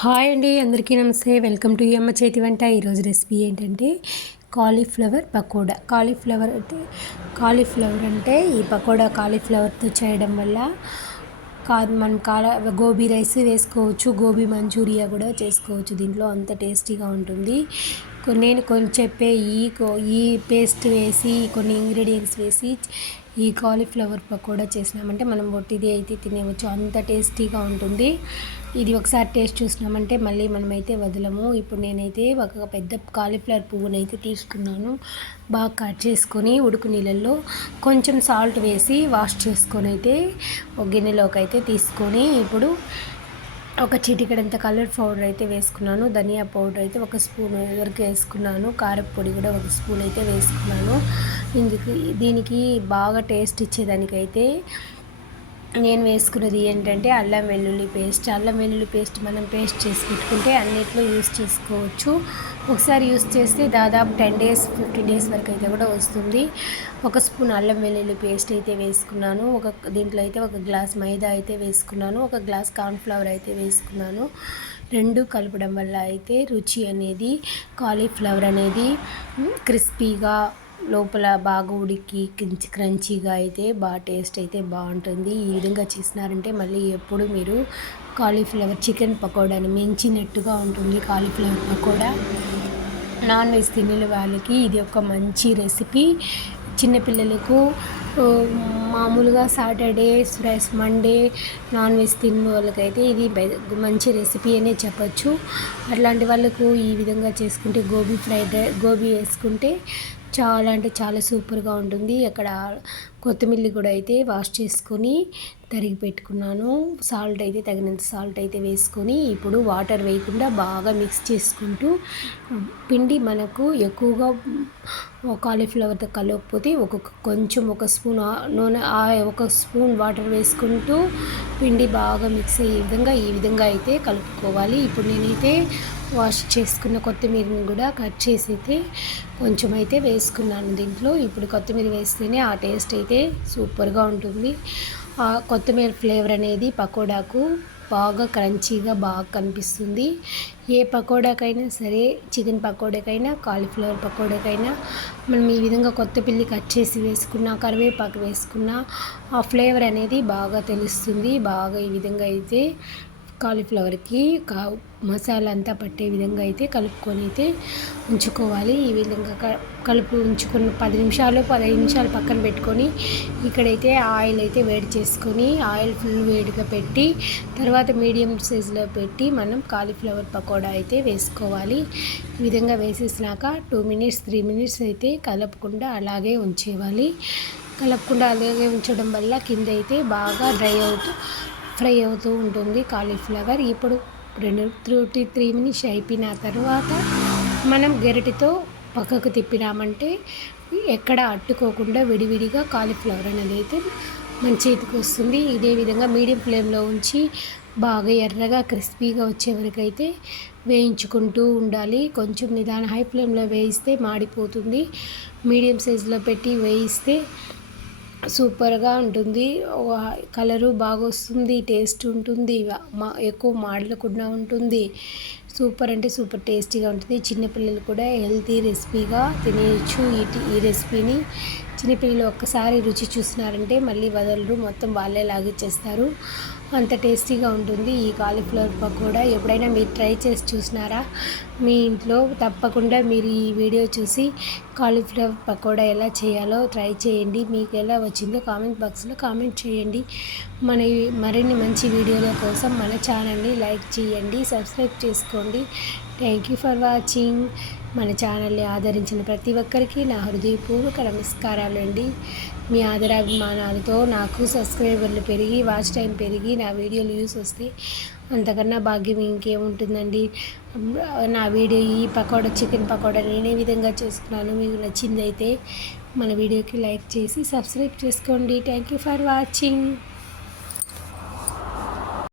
Hi అండి అందరికీ నమస్తే. వెల్కమ్ టు అమ్మ చేతి వంట. ఈరోజు రెసిపీ ఏంటంటే కాలీఫ్లవర్ పకోడా. కాలీఫ్లవర్ అంటే కాలీఫ్లవర్ అంటే ఈ పకోడా కాలీఫ్లవర్తో చేయడం వల్ల కా మనం కాలా గోబీ రైస్ వేసుకోవచ్చు గోబీ మంచూరియా కూడా చేసుకోవచ్చు. దీంట్లో అంత టేస్టీగా ఉంటుంది. నేను కొన్ని చెప్పే ఈ ఈ పేస్ట్ వేసి కొన్ని ఇంగ్రీడియంట్స్ వేసి ఈ కాలీఫ్లవర్ పకోడా చేసినామంటే మనం బొట్టిది అయితే తినేవచ్చు. అంత టేస్టీగా ఉంటుంది. ఇది ఒకసారి టేస్ట్ చూసినామంటే మళ్ళీ మనమైతే వదలము. ఇప్పుడు నేనైతే ఒక పెద్ద కాలీఫ్లవర్ పువ్వునైతే తీసుకున్నాను. బాగా కట్ చేసుకొని ఉడుకు నీళ్ళల్లో కొంచెం సాల్ట్ వేసి వాష్ చేసుకొని అయితే ఒక గిన్నెలోకి అయితే తీసుకొని ఇప్పుడు ఒక చిటికెడంత కలర్ పౌడర్ అయితే వేసుకున్నాను. ధనియా పౌడర్ అయితే ఒక స్పూన్ వరకు వేసుకున్నాను. కారపొడి కూడా ఒక స్పూన్ అయితే వేసుకున్నాను. ఇందుకు దీనికి బాగా టేస్ట్ ఇచ్చేదానికైతే నేను వేసుకున్నది ఏంటంటే అల్లం వెల్లుల్లి పేస్ట్. అల్లం వెల్లుల్లి పేస్ట్ మనం పేస్ట్ చేసి పెట్టుకుంటే అన్నిట్లో యూస్ చేసుకోవచ్చు. ఒకసారి యూస్ చేస్తే దాదాపు టెన్ డేస్ ఫిఫ్టీన్ డేస్ వరకు అయితే కూడా వస్తుంది. ఒక స్పూన్ అల్లం వెల్లుల్లి పేస్ట్ అయితే వేసుకున్నాను. ఒక దీంట్లో అయితే ఒక గ్లాస్ మైదా అయితే వేసుకున్నాను. ఒక గ్లాస్ కార్న్ఫ్లవర్ అయితే వేసుకున్నాను. రెండు కలపడం వల్ల అయితే రుచి అనేది కాలీఫ్లవర్ అనేది క్రిస్పీగా లోపల బాగా ఉడికి కించి క్రంచీగా అయితే బాగా టేస్ట్ అయితే బాగుంటుంది. ఈ విధంగా చేసినారంటే మళ్ళీ ఎప్పుడు మీరు కాలీఫ్లవర్ చికెన్ పకోడాని మించినట్టుగా ఉంటుంది కాలీఫ్లవర్ పకోడా. నాన్ వెజ్ తినే వాళ్ళకి ఇది ఒక మంచి రెసిపీ. చిన్నపిల్లలకు మామూలుగా Saturday fries Monday non veg తిన్న వాళ్ళకైతే ఇది మంచి రెసిపీ అనే చెప్పచ్చు. అట్లాంటి వాళ్ళకు ఈ విధంగా చేసుకుంటే గోబీ ఫ్రైడ్ గోబీ వేసుకుంటే చాలా అంటే చాలా సూపర్గా ఉంటుంది. అక్కడ కొత్తిమీర కూడా అయితే వాష్ చేసుకొని తరిగి పెట్టుకున్నాను. సాల్ట్ అయితే తగినంత సాల్ట్ అయితే వేసుకొని ఇప్పుడు వాటర్ వేయకుండా బాగా మిక్స్ చేసుకుంటూ పిండి మనకు ఎక్కువగా కాలీఫ్లవర్తో కలవకపోతే ఒక్కొక్క కొంచెం ఒక స్పూన్ నూనె ఒక స్పూన్ వాటర్ వేసుకుంటూ పిండి బాగా మిక్స్ అయ్యే విధంగా ఈ విధంగా అయితే కలుపుకోవాలి. ఇప్పుడు నేనైతే వాష్ చేసుకున్న కొత్తిమీరని కూడా కట్ చేసి అయితే కొంచెం అయితే వేసుకున్నాను దీంట్లో. ఇప్పుడు కొత్తిమీర వేస్తేనే ఆ టేస్ట్ అయితే సూపర్గా ఉంటుంది. ఆ కొత్తిమీర ఫ్లేవర్ అనేది పకోడాకు బాగా క్రంచీగా బాగా కనిపిస్తుంది. ఏ పకోడాకైనా సరే చికెన్ పకోడాకైనా కాలీఫ్లవర్ పకోడాకైనా మనం ఈ విధంగా కొత్త పిల్లి కట్ చేసి వేసుకున్నా కరివేపాకు వేసుకున్న ఆ ఫ్లేవర్ అనేది బాగా తెలుస్తుంది. బాగా ఈ విధంగా అయితే కాలీఫ్లవర్కి కా మసాలా అంతా పట్టే విధంగా అయితే కలుపుకొని అయితే ఉంచుకోవాలి. ఈ విధంగా కలుపు ఉంచుకున్న పది నిమిషాలు పదహైదు నిమిషాలు పక్కన పెట్టుకొని ఇక్కడైతే ఆయిల్ అయితే వేడి చేసుకొని ఆయిల్ ఫుల్ వేడిగా పెట్టి తర్వాత మీడియం సైజులో పెట్టి మనం కాలీఫ్లవర్ పకోడా అయితే వేసుకోవాలి. ఈ విధంగా వేసేసినాక టూ మినిట్స్ త్రీ మినిట్స్ అయితే కలపకుండా అలాగే ఉంచేవాలి. కలపకుండా అలాగే ఉంచడం వల్ల కింద అయితే బాగా డ్రై అవుతూ ఫ్రై అవుతూ ఉంటుంది కాలీఫ్లవర్. ఇప్పుడు రెండు త్రీ త్రీ మినిట్స్ అయిపోయిన తర్వాత మనం గెరటితో పక్కకు తిప్పినామంటే ఎక్కడ అట్టుకోకుండా విడివిడిగా కాలీఫ్లవర్ అనేది అయితే మన చేతికి వస్తుంది. ఇదే విధంగా మీడియం ఫ్లేమ్లో ఉంచి బాగా ఎర్రగా క్రిస్పీగా వచ్చే వరకు అయితే వేయించుకుంటూ ఉండాలి. కొంచెం నిదాన హై ఫ్లేమ్లో వేయిస్తే మాడిపోతుంది. మీడియం సైజులో పెట్టి వేయిస్తే సూపర్గా ఉంటుంది. కలరు బాగా వస్తుంది టేస్ట్ ఉంటుంది మా ఎక్కువ మాడలకుండా ఉంటుంది. సూపర్ అంటే సూపర్ టేస్టీగా ఉంటుంది. చిన్నపిల్లలు కూడా హెల్తీ రెసిపీగా తినేయచ్చు. ఈ ఈ రెసిపీని చిన్నపిల్లలు ఒక్కసారి రుచి చూసినారంటే మళ్ళీ వదలరు. మొత్తం వాళ్ళే లాగిచ్చేస్తారు అంత టేస్టీగా ఉంటుంది ఈ కాలీఫ్లవర్ పకోడా. ఎప్పుడైనా మీరు ట్రై చేసి చూసినారా? మీ ఇంట్లో తప్పకుండా మీరు ఈ వీడియో చూసి కాలీఫ్లవర్ పకోడా ఎలా చేయాలో ట్రై చేయండి. మీకు ఎలా వచ్చిందో కామెంట్ బాక్స్లో కామెంట్ చేయండి. మన మరిన్ని మంచి వీడియోల కోసం మన ఛానల్ని లైక్ చేయండి సబ్స్క్రైబ్ చేసుకోండి. థ్యాంక్ యూ ఫర్ వాచింగ్ మన ఛానల్ని ఆదరించిన ప్రతి ఒక్కరికి నా హృదయపూర్వక నమస్కారాలు అండి. మీ ఆదరాభిమానాలతో నాకు సబ్స్క్రైబర్లు పెరిగి వాచ్ టైం పెరిగి నా వీడియోలు యూస్ వస్తే అంతకన్నా భాగ్యం ఇంకేముంటుందండి నా వీడియో ఈ పకోడా చికెన్ పకోడా నేనే విధంగా చేసుకున్నాను. మీకు నచ్చిందైతే మన వీడియోకి లైక్ చేసి సబ్స్క్రైబ్ చేసుకోండి. Thank you for watching